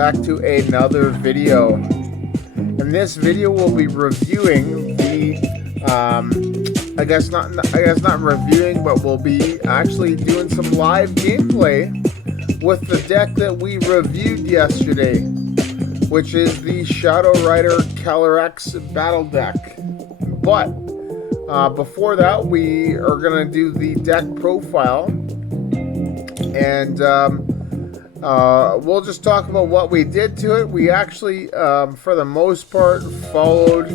back to another video. In this video, we'll be reviewing the, I guess not reviewing, but we'll be actually doing some live gameplay with the deck that we reviewed yesterday, which is the Rider Calyrex battle deck. But before that, we are gonna do the deck profile, and we'll just talk about what we did to it. We actually, for the most part, followed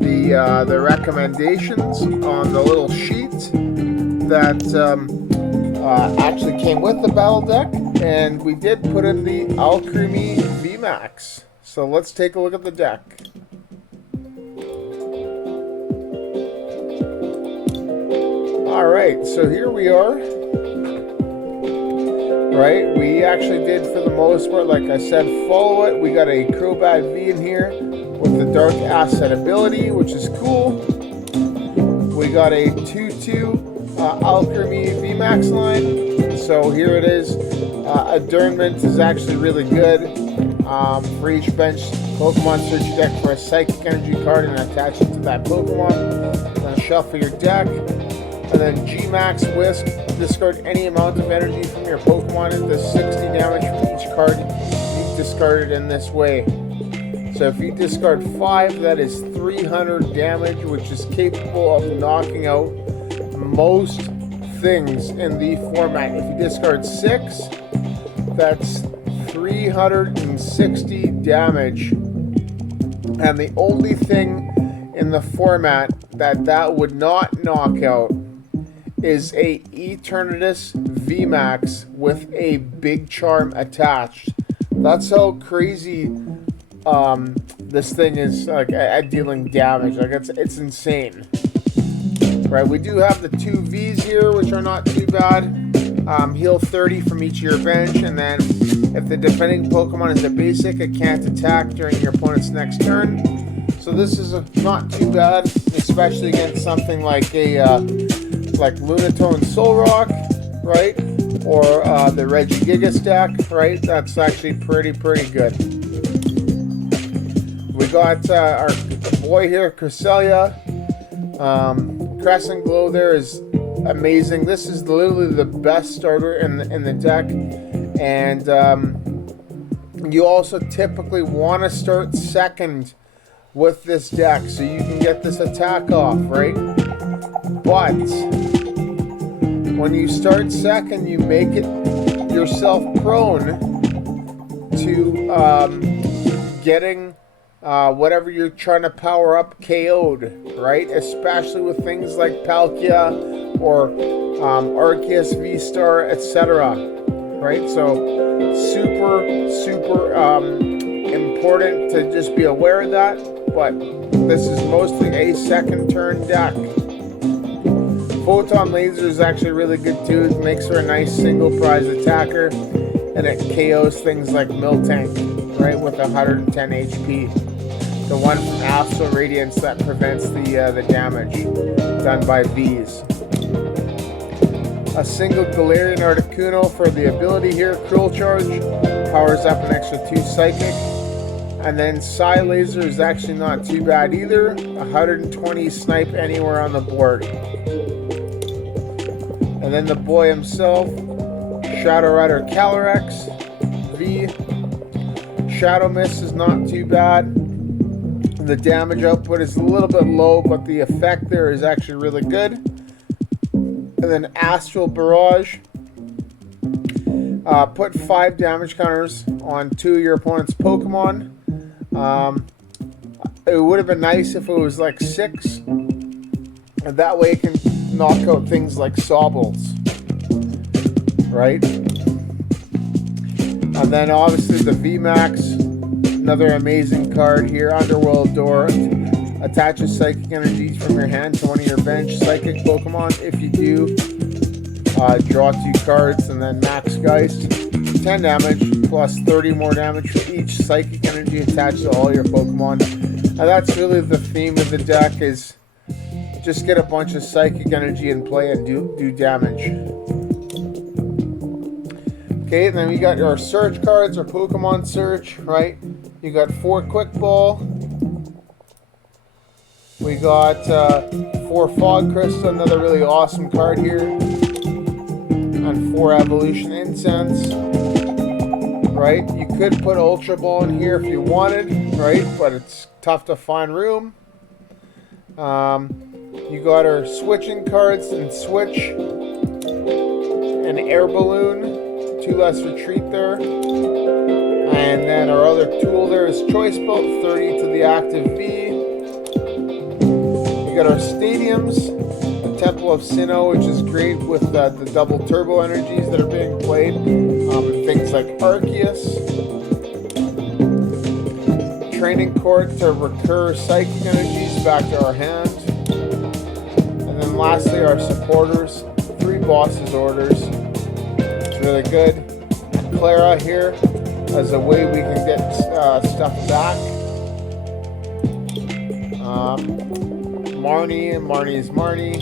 the recommendations on the little sheet that actually came with the battle deck, and we did put in the Alcremie VMax. So let's take a look at the deck. Alright, so here we are. Right, we actually did, for the most part, like I said, follow it. We got a Crobat V in here with the Dark Asset ability, which is cool. We got a 2/2 Alcremie VMax line. So here it is. Adornment is actually really good. For each bench Pokemon, search your deck for a Psychic Energy card and attach it to that Pokemon. Then shuffle your deck. And then G-Max Wisp, discard any amount of energy from your Pokemon into 60 damage from each card you discarded in this way. So if you discard 5, that is 300 damage, which is capable of knocking out most things in the format. If you discard 6, that's 360 damage. And the only thing in the format that would not knock out is a Eternatus VMax with a big charm attached. That's how crazy this thing is, like, at dealing damage. Like, it's insane. Right, we do have the 2 Vs here, which are not too bad. Heal 30 from each of your bench, and then if the defending Pokemon is a basic, it can't attack during your opponent's next turn. So this is not too bad, especially against something like a like Lunatone Solrock, right? Or the Regigigas stack, right? That's actually pretty good. We got our boy here, Cresselia. Crescent Glow there is amazing. This is literally the best starter in the deck, and you also typically want to start second with this deck so you can get this attack off, right? But when you start second, you make it yourself prone to getting whatever you're trying to power up KO'd, right? Especially with things like Palkia or Arceus V-Star, etc. Right? So super important to just be aware of that. But this is mostly a second turn deck. Photon Laser is actually really good too. It makes her a nice single prize attacker, and it KOs things like Miltank, right, with 110 HP. The one from Astral Radiance that prevents the damage done by Vs. A single Galarian Articuno for the ability here, Cruel Charge, powers up an extra 2 Psychic. And then Psy Laser is actually not too bad either. 120 snipe anywhere on the board. And then the boy himself, Rider Calyrex V. Shadow Mist is not too bad. The damage output is a little bit low, but the effect there is actually really good. And then Astral Barrage. Put 5 damage counters on 2 of your opponent's Pokemon. It would have been nice if it was like 6, and that way it can knock out things like Sobbles, right? And then obviously the VMax, another amazing card here. Underworld Door attaches Psychic Energies from your hand to one of your bench Psychic Pokemon. If you do, draw 2 cards, and then Max Geist, 10 damage plus 30 more damage for each Psychic Energy attached to all your Pokemon. And that's really the theme of the deck, is just get a bunch of Psychic Energy in play and do damage. Okay, and then we got our search cards, our Pokemon search, right? You got 4 Quick Ball. We got 4 Fog Crystal, another really awesome card here. And 4 Evolution Incense. Right? You could put Ultra Ball in here if you wanted, right? But it's tough to find room. You got our switching cards and Switch. An Air Balloon. 2 less retreat there. And then our other tool there is Choice Belt, 30 to the active V. We got our stadiums, the Temple of Sinnoh, which is great with the double turbo energies that are being played. Things like Arceus. Training Court to recur psychic energies back to our hand. And then lastly, our supporters, 3 bosses orders. Really good. Clara here as a way we can get stuff back. Marnie's Marnie.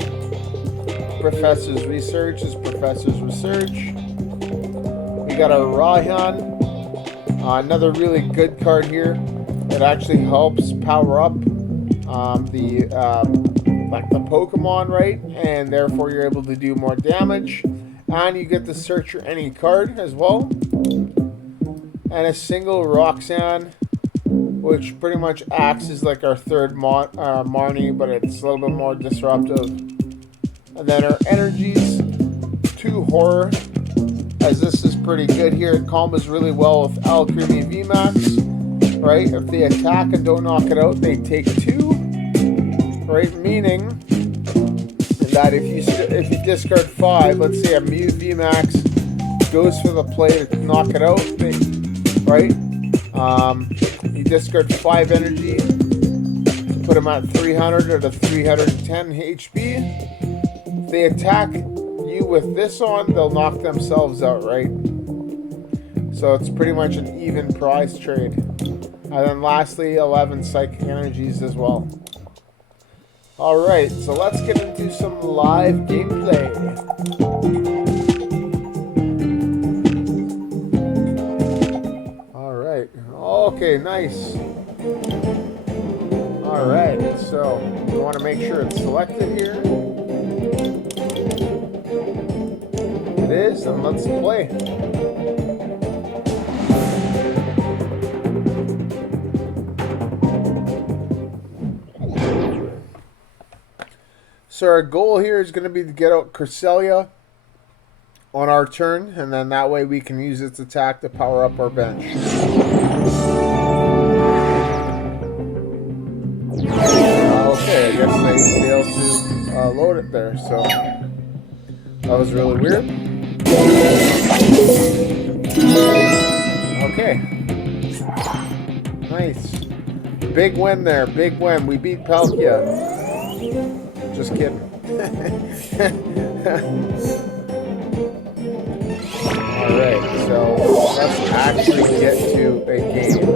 Professor's Research is Professor's Research. We got our Raihan. Another really good card here. It actually helps power up the Pokemon, right? And therefore you're able to do more damage. And you get to search your any card as well. And a single Roxanne, which pretty much acts as like our third Marnie, but it's a little bit more disruptive. And then our energies, 2 Horror, as this is pretty good here. It combos really well with Alcremie VMax, right? If they attack and don't knock it out, they take 2, right? Meaning that if you discard 5, let's say a Mew VMax goes for the play to knock it out, right? You discard 5 energy to put them at 300 or to 310 HP. If they attack you with this on, they'll knock themselves out, right? So it's pretty much an even price trade. And then lastly, 11 psychic energies as well. Alright, so let's get into some live gameplay. Alright, okay, nice. Alright, so we want to make sure it's selected here. It is, and let's play. So our goal here is going to be to get out Cresselia on our turn, and then that way we can use its attack to power up our bench. Okay, I guess they failed to load it there, so that was really weird. Okay. Nice. Big win there, big win. We beat Palkia. Just kidding. Alright, so let's actually get to a game.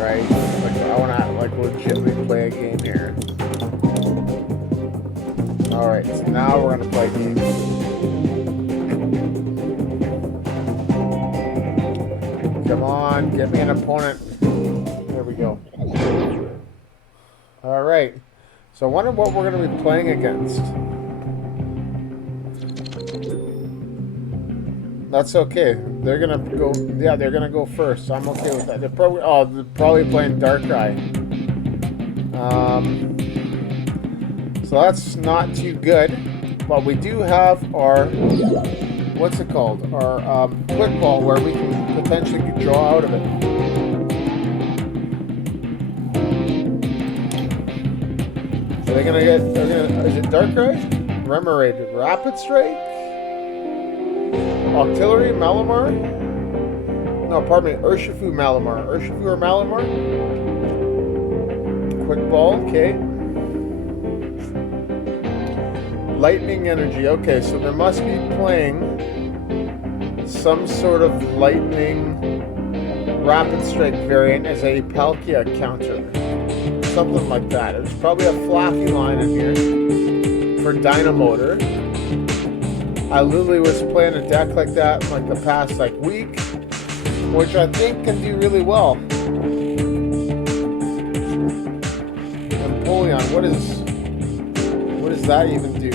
Right? Like, I want to legitimately play a game here. Alright, so now we're going to play a game. Come on, get me an opponent. There we go. Alright, so I wonder what we're going to be playing against. That's okay. They're going to go, yeah, they're going to go first, so I'm okay with that. They're probably playing Darkrai. So that's not too good, but we do have our, what's it called? Our Quick Ball, where we can potentially draw out of it. Are they gonna get? Is it Darkrai? Remoraid, Rapid Strike, Octillery, Malamar. No, pardon me, Urshifu, Malamar. Urshifu or Malamar? Quick Ball, okay. Lightning Energy, okay, so they must be playing some sort of Lightning Rapid Strike variant as a Palkia counter. Something like that. There's probably a Flaffy line in here for Dynamotor. I literally was playing a deck like that like the past like week, which I think can do really well. Empoleon, what does that even do?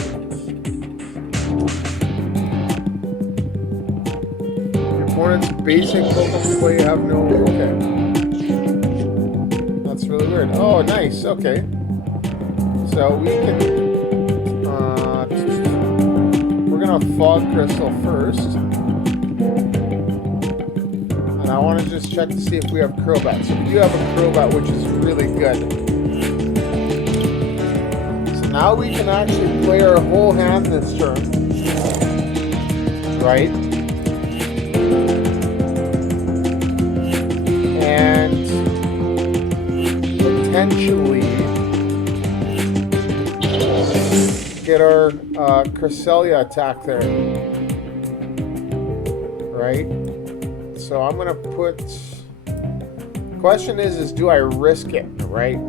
Your opponent's basic Pokemon play have no. Okay. That's really weird. Oh, nice. Okay. So we can. We're gonna Fog Crystal first. And I want to just check to see if we have Crobat. So we do have a Crobat, which is really good. So now we can actually play our whole hand this turn. Right? And potentially get our Cresselia attack there. Right? So I'm gonna put. Question is do I risk it, right?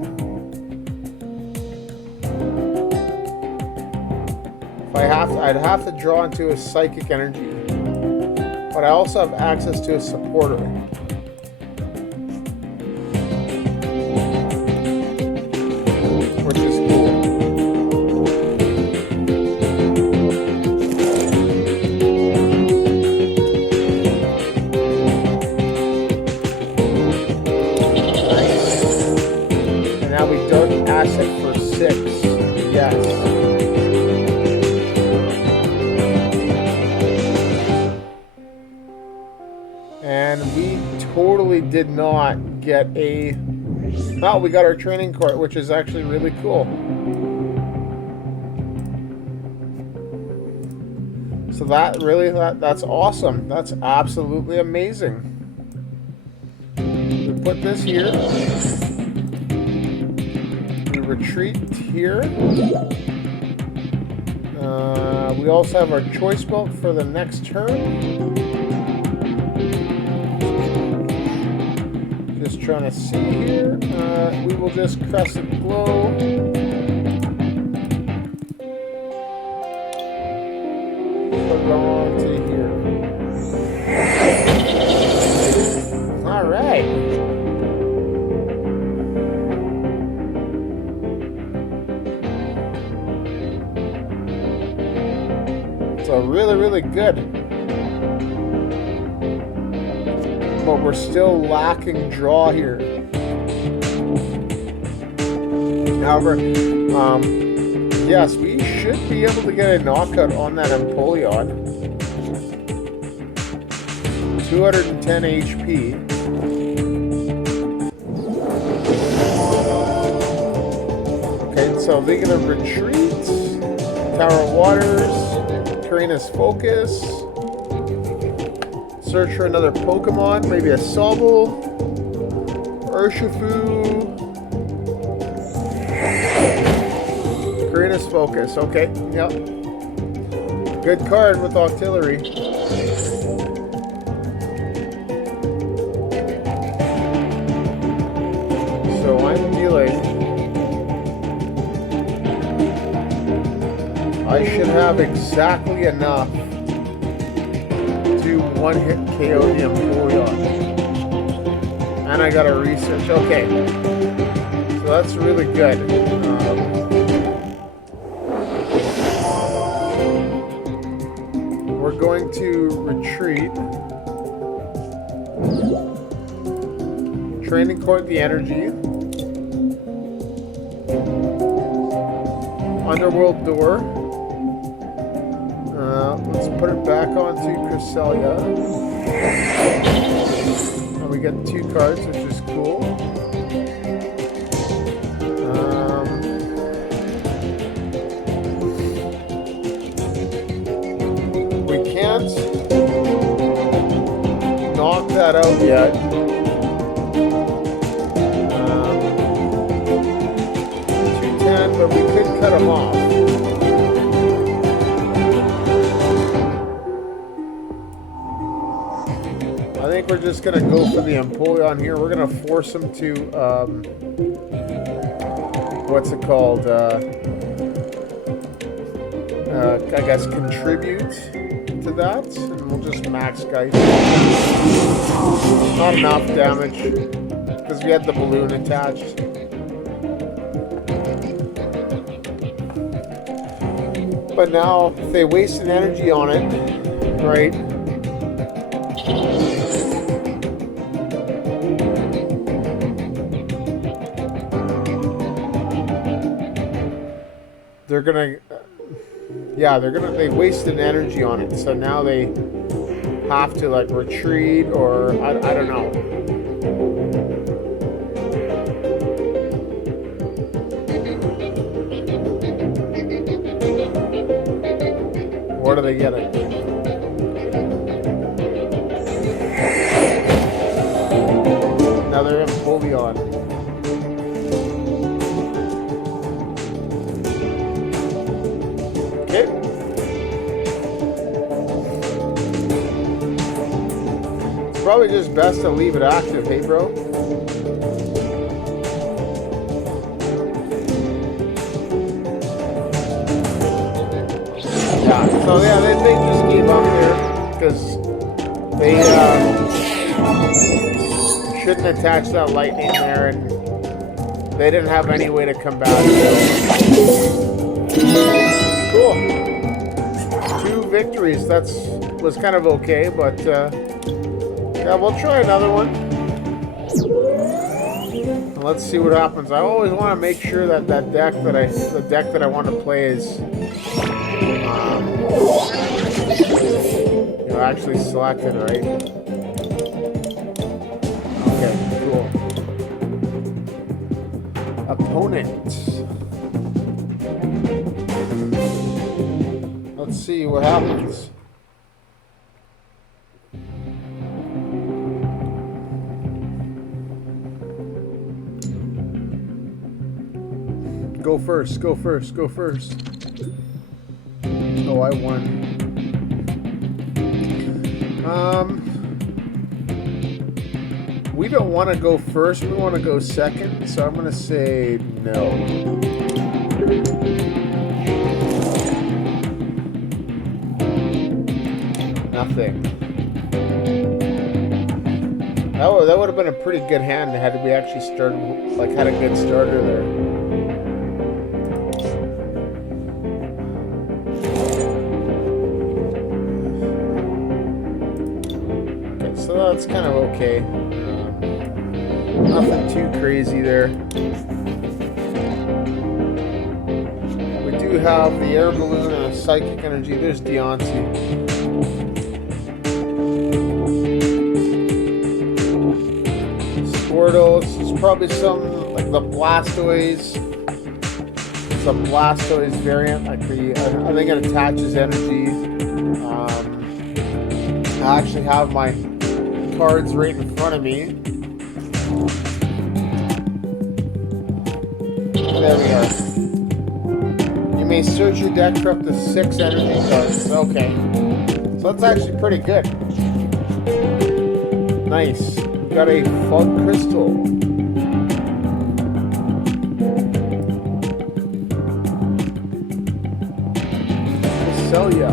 If I have to, I'd have to draw into a Psychic Energy, but I also have access to a supporter. Which is cool. Asset for 6. Yes. And we totally did not get a. Oh, we got our training court, which is actually really cool. So that's awesome. That's absolutely amazing. We put this here. Retreat here. We also have our choice belt for the next turn. Just trying to see here. We will just Crescent Glow. Put it on to here. All right. So really good. But we're still lacking draw here. However, yes, we should be able to get a knockout on that Empoleon. 210 HP. Okay, so they're gonna retreat. Tower of Waters. Karina's Focus. Search for another Pokemon, maybe a Sobble, Urshifu. Karina's Focus, okay, yep. Good card with Octillery. So I'm dealing. I should have exactly enough to one-hit KO the Empoleon. And I got a research. Okay. So that's really good. We're going to retreat. Training Court the Energy. Underworld Door. Let's put it back onto Cresselia. And we get 2 cards, which is cool. We can't knock that out yet. 210, but we could cut him off. I think we're just going to go for the Empoleon here. We're going to force him to, what's it called? I guess, contribute to that. And we'll just max guide. Not enough damage because we had the balloon attached. But now, if they wasted energy on it, right? They're gonna, yeah, they wasted energy on it, so now they have to like retreat, or I don't know. What are they getting? Another Empoleon. Okay. It's probably just best to leave it active, hey bro? Yeah, so yeah, they just gave up there because they shouldn't attach that lightning there, and they didn't have any way to combat it. Cool. 2 victories. Was kind of okay, but yeah, we'll try another one. And let's see what happens. I always want to make sure that the deck that I want to play is actually selected, right? Okay, cool. Opponent. Let's see what happens. Go first, go first, go first. Oh, I won. We don't want to go first, we want to go second, so I'm going to say no. Nothing. That would have been a pretty good hand had we actually started, like, had a good starter there. So that's kind of okay. Nothing too crazy there. We do have the air balloon and a psychic energy. There's Deontay. Squirtle. It's probably some like the Blastoise. It's a Blastoise variant. I think it attaches energy. I actually have my cards right in front of me. There we are. You may search your deck for up to 6 energy cards. Okay. So that's actually pretty good. Nice. Got a Fog Crystal. Cresselia.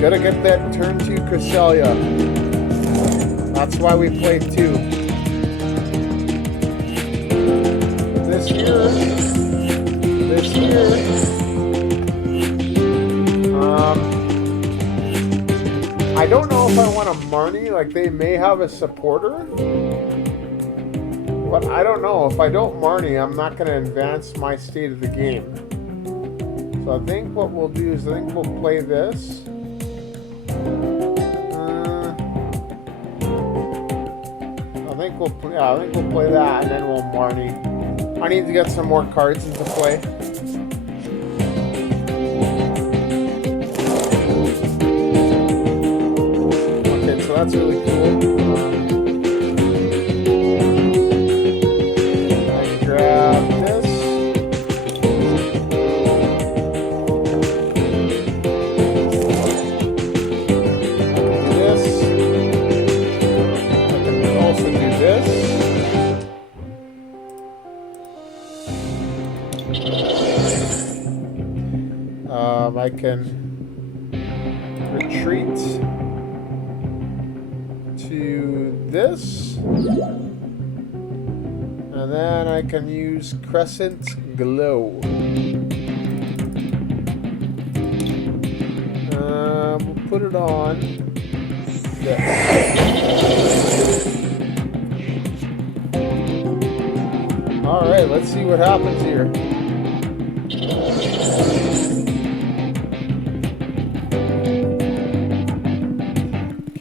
Gotta get that turn 2 Cresselia. That's why we played 2. This here. I don't know if I want a Marnie. Like, they may have a supporter. But I don't know. If I don't Marnie, I'm not going to advance my state of the game. So I think what we'll do is we'll play this. I think we'll play that, and then we'll Marnie. I need to get some more cards into play. Okay, so that's really cool. I can grab this. I can also do this. I can retreat to this. And then I can use Crescent Glow. We'll put it on this. Alright, let's see what happens here.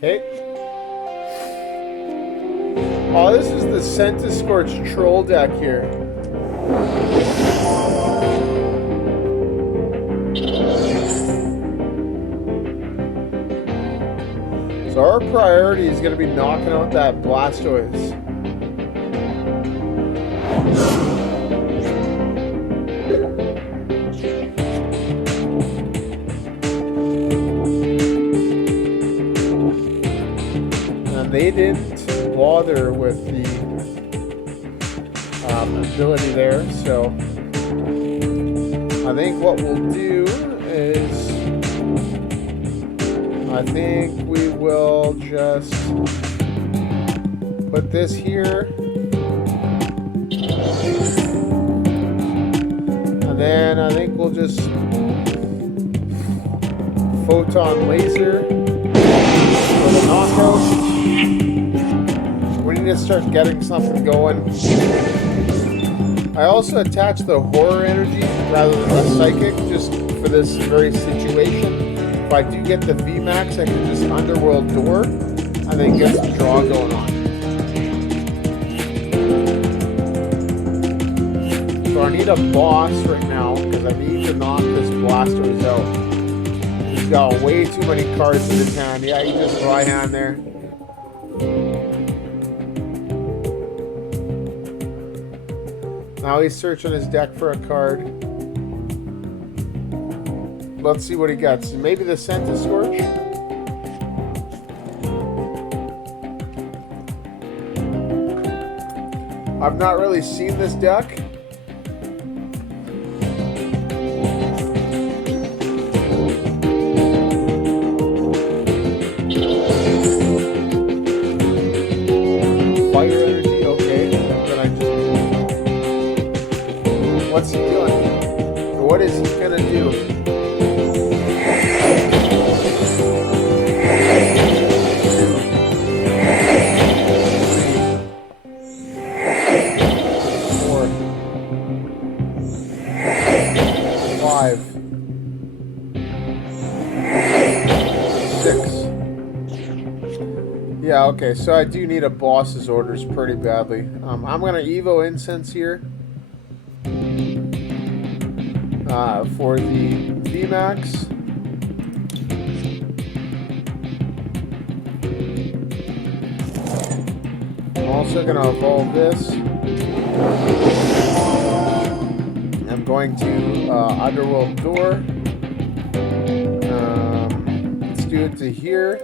Okay. Oh, this is the Centiscorch troll deck here. So our priority is going to be knocking out that Blastoise. And they didn't bother with the ability there, so I think what we'll do is I think we will just put this here, and then I think we'll just photon laser for the knockout. We need to start getting something going. I also attached the horror energy rather than the psychic just for this very situation. If I do get the VMax, I can just underworld door and then get some draw going on. So I need a boss right now because I need to knock this Blastoise out. He's got way too many cards in his hand. Yeah, he just dry hand there. Now he's searching his deck for a card. Let's see what he gets. Maybe the Centiscorch? I've not really seen this deck. Fire energy, okay. Then I just... What's he doing? What is he gonna do? Yeah, okay, so I do need a boss's orders pretty badly. I'm going to Evo Incense here for the VMax. I'm also going to evolve this. I'm going to Underworld Door. Let's do it to here.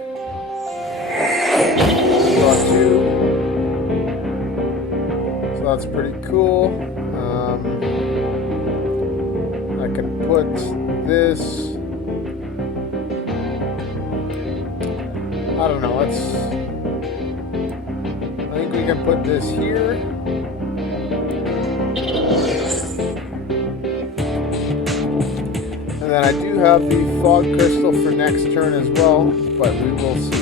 Draw 2. So that's pretty cool. I can put this. I don't know. I think we can put this here. And then I do have the Fog Crystal for next turn as well, but we will see.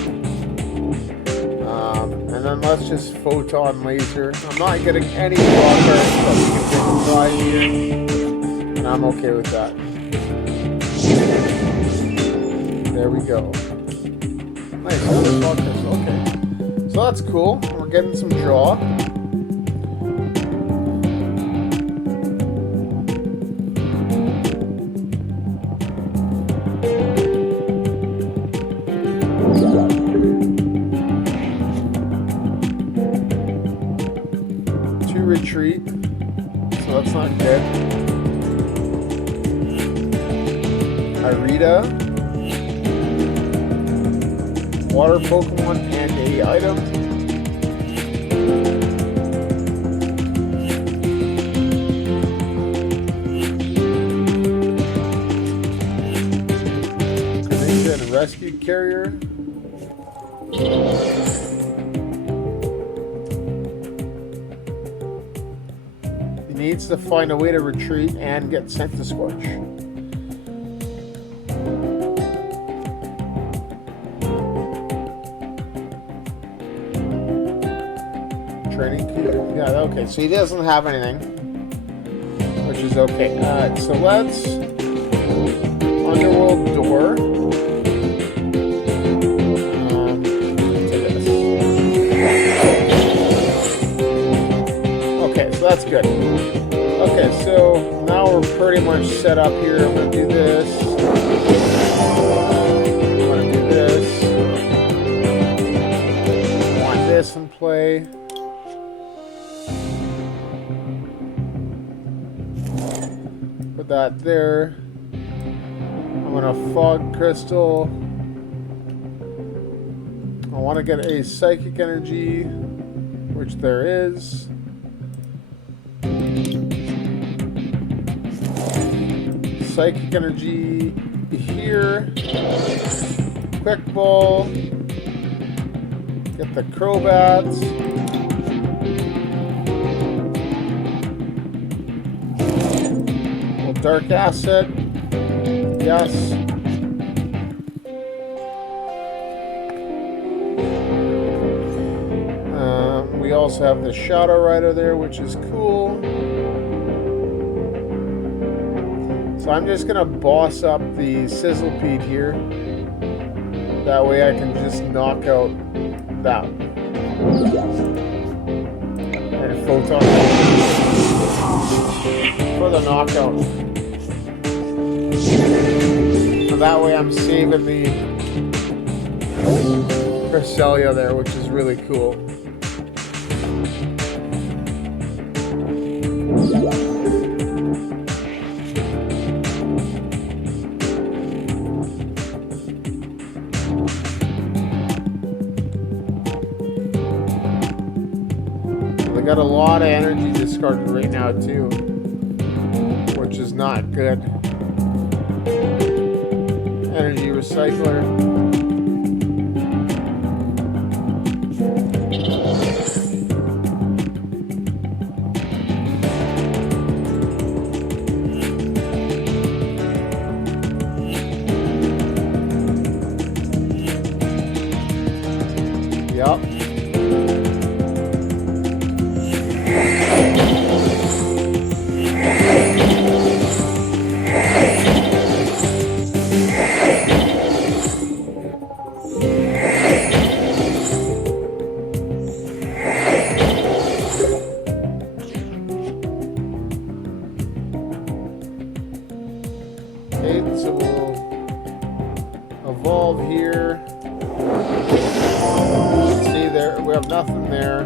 And then let's just photon laser. I'm not getting any draw cards, but we can take a try here. And I'm okay with that. There we go. Nice, another fog crystal, okay. So that's cool. We're getting some draw. Retreat, so that's not good. Irida, water Pokemon and a item. rescue carrier. He needs to find a way to retreat and get sent to Scorch. Training queue. Yeah, okay, so he doesn't have anything, which is okay. Alright, so let's underworld door. Okay, so that's good. Okay, so now we're pretty much set up here. I'm going to do this. I'm going to do this. I want this in play. Put that there. I'm going to fog crystal. I want to get a psychic energy, which there is. Psychic energy here. Quick ball. Get the Crobats. Well, dark acid. Yes. We also have the Shadow Rider there, which is cool. So I'm just going to boss up the Sizzlepede here. That way I can just knock out that. And Photon for the knockout. So that way I'm saving the Cresselia there, which is really cool. Got a lot of energy discarded right now too, which is not good. Energy recycler. Yep. So we'll evolve here. See there, we have nothing there.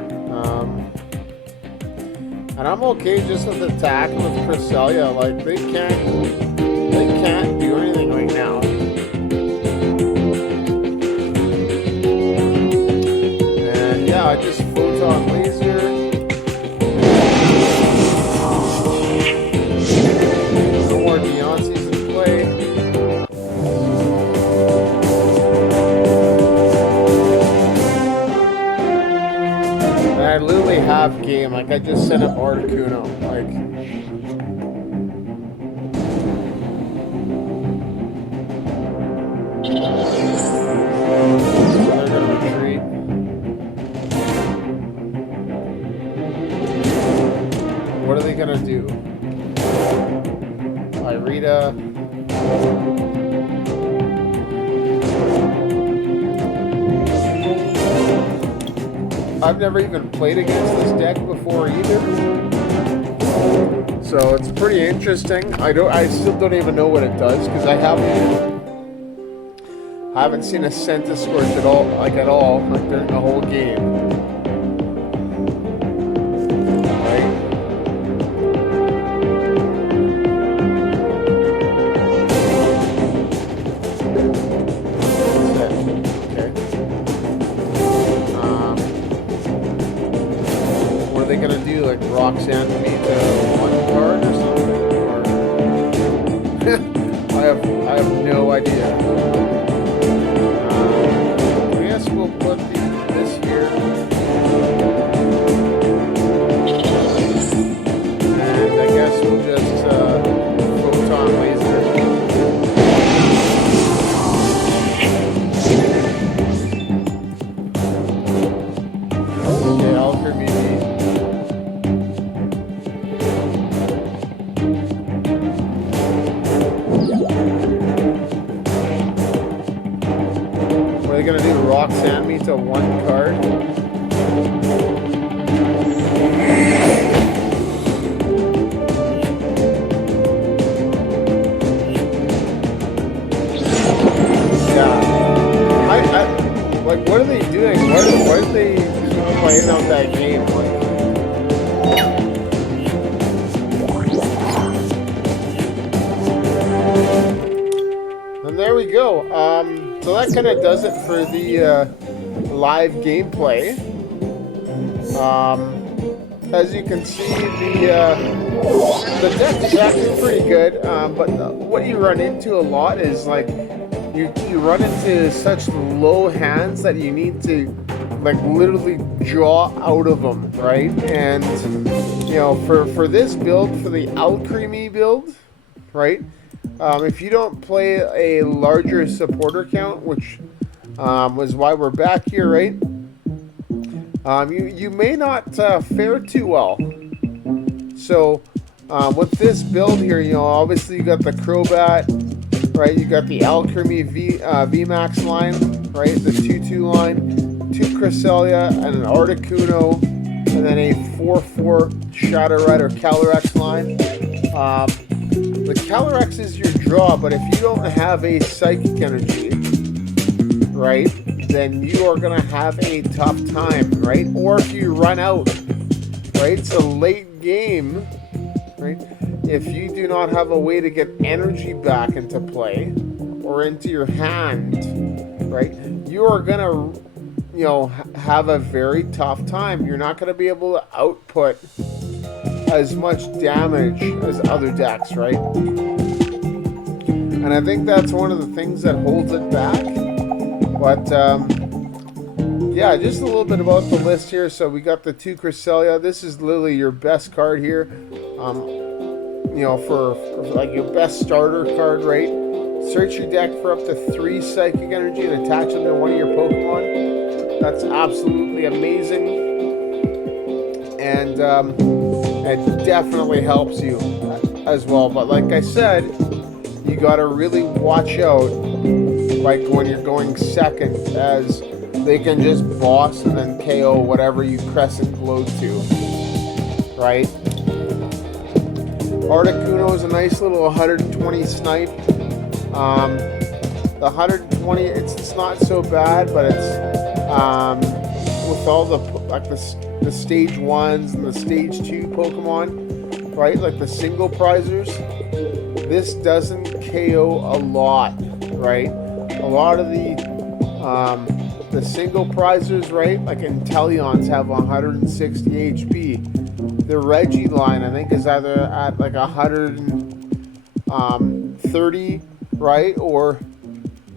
And I'm okay just with attacking with Cresselia. Like they can't do anything right now. And yeah, I just photon laser. No more Beyonce's in play. And I literally have game. Like I just set up Articuno. Like. They're gonna retreat. What are they gonna do? Rita. I've never even played against this deck before either, so it's pretty interesting. I still don't even know what it does because I haven't seen a Centiskorch at all, like during the whole game. Roxanne to me to one card or something, or I have no idea. put this here. And I guess we'll just photon laser. Okay, Alcremie. What are they gonna do? Rock sand me to one card? Like, what are they doing? Why are they playing out that game? And there we go. So that kind of does it for the live gameplay. As you can see, the deck is actually pretty good. But what you run into a lot is like, you run into such low hands that you need to like literally draw out of them, right? And you know, for this build, for the Alcremie build, right? If you don't play a larger supporter count, which was why we're back here, right? You may not fare too well. So with this build here, you know, obviously you got the Crobat. Right, you got the Alcremie VMax line, right? The 2-2 line, 2 Cresselia, and an Articuno, and then a 4-4 Shadow Rider Calyrex line. The Calyrex is your draw, but if you don't have a Psychic Energy, right, then you are going to have a tough time, right? Or if you run out, right? It's a late game, right? If you do not have a way to get energy back into play or into your hand, right, you are going to, you know, have a very tough time. You're not going to be able to output as much damage as other decks, right? And I think that's one of the things that holds it back. But, yeah, just a little bit about the list here. So we got the 2 Cresselia. This is literally your best card here. You know, for like your best starter card, right? Search your deck for up to 3 Psychic Energy and attach them to one of your Pokemon. That's absolutely amazing. And it definitely helps you as well. But like I said, you got to really watch out like when you're going second, as they can just boss and then KO whatever you crescent glow to, right? Articuno is a nice little 120 snipe. The 120, it's not so bad, but it's with all the like the stage 1s and the stage 2 Pokemon, right? Like the single prizers, this doesn't KO a lot, right? A lot of the single prizers, right? Like Inteleons have 160 HP. The Reggie line, I think, is either at like 130, right? Or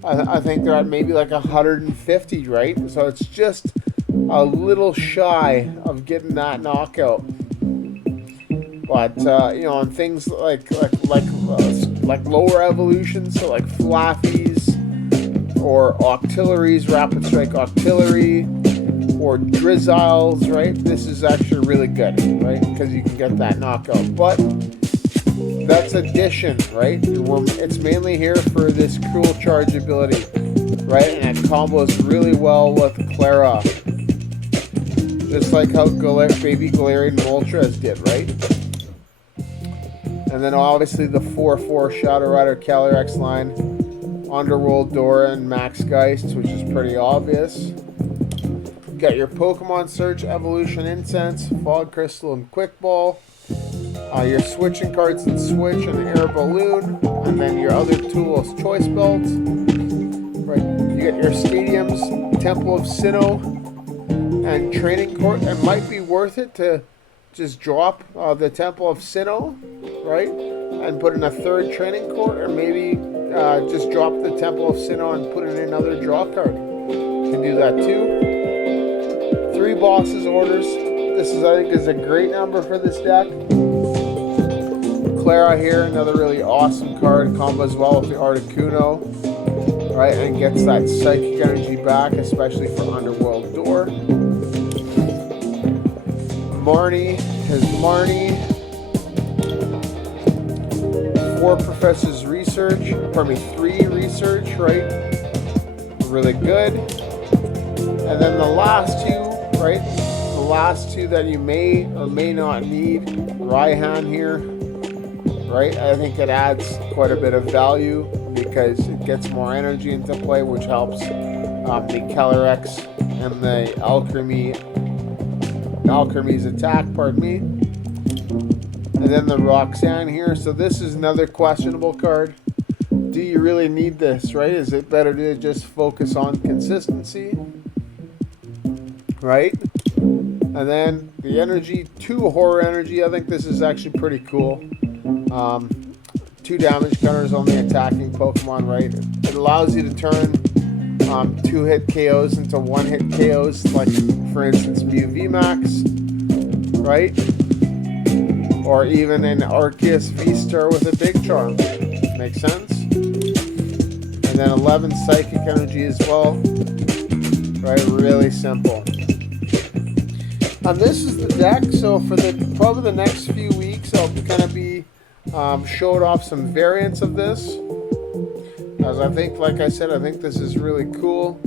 I think they're at maybe like 150, right? So it's just a little shy of getting that knockout. But you know, on things like lower evolutions, so like Flaffies or Octilleries, Rapid Strike Octillery, or Drizziles, right? This is actually really good, right? Because you can get that knockout. But that's addition, right? It's mainly here for this Cruel Charge ability, right? And it combos really well with Clara. Just like how Baby Galarian Moltres did, right? And then obviously the 4-4 Shadow Rider Calyrex line, Underworld Dora and Max Geist, which is pretty obvious. Got your Pokemon Search, Evolution Incense, Fog Crystal, and Quick Ball. Your switching cards and Switch and Air Balloon. And then your other tools, Choice Belt. Right. You get your Stadiums, Temple of Sinnoh, and Training Court. It might be worth it to just drop the Temple of Sinnoh, right? And put in a 3rd Training Court, or maybe just drop the Temple of Sinnoh and put in another draw card. can do that too. 3 bosses orders. This is, I think, is a great number for this deck. Clara here, another really awesome card, combos well with the Articuno, right, and gets that psychic energy back, especially for Underworld Door. Marnie has Marnie. 4 Professors Research, pardon me, 3 Research, right, really good. And then the last 2, right, the last 2 that you may or may not need, Raihan here, right, I think it adds quite a bit of value because it gets more energy into play, which helps the Calyrex and the Alcremie's attack, pardon me. And then the Roxanne here. So this is another questionable card. Do you really need this, right? Is it better to just focus on consistency, right? And then the energy, 2 horror energy. I think this is actually pretty cool. 2 damage counters on the attacking Pokemon, right? It allows you to turn 2-hit KOs into 1-hit KOs, like for instance Mew VMax, right? Or even an Arceus V-Star with a Big Charm. Makes sense? And then 11 Psychic Energy as well, right? Really simple. And this is the deck, so for probably the next few weeks I'll kind of be showed off some variants of this, as I think, like I said, I think this is really cool,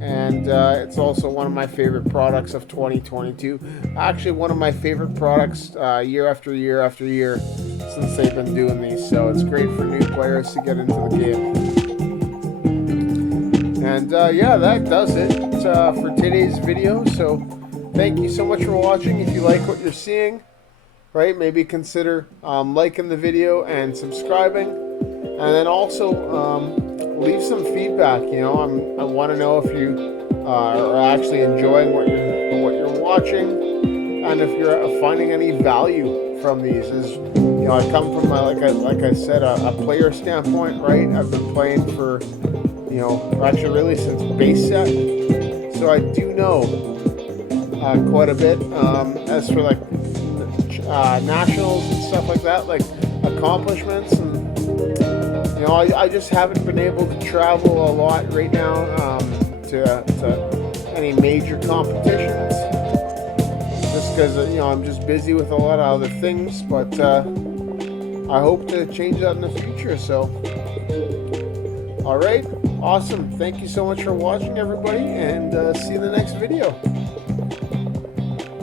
and it's also one of my favorite products of 2022. Actually, one of my favorite products year after year after year since they've been doing these, so it's great for new players to get into the game. And yeah, that does it for today's video. So thank you so much for watching. If you like what you're seeing, right, maybe consider liking the video and subscribing, and then also leave some feedback. You know, I want to know if you are actually enjoying what you're watching, and if you're finding any value from these. As you know, I come from like I said, a player standpoint, right? I've been playing for, you know, actually really since base set, so I do know quite a bit. As for like nationals and stuff like that, like accomplishments, and you know, I just haven't been able to travel a lot right now to any major competitions, just because you know, I'm just busy with a lot of other things, but I hope to change that in the future. So alright, awesome, thank you so much for watching, everybody, and see you in the next video.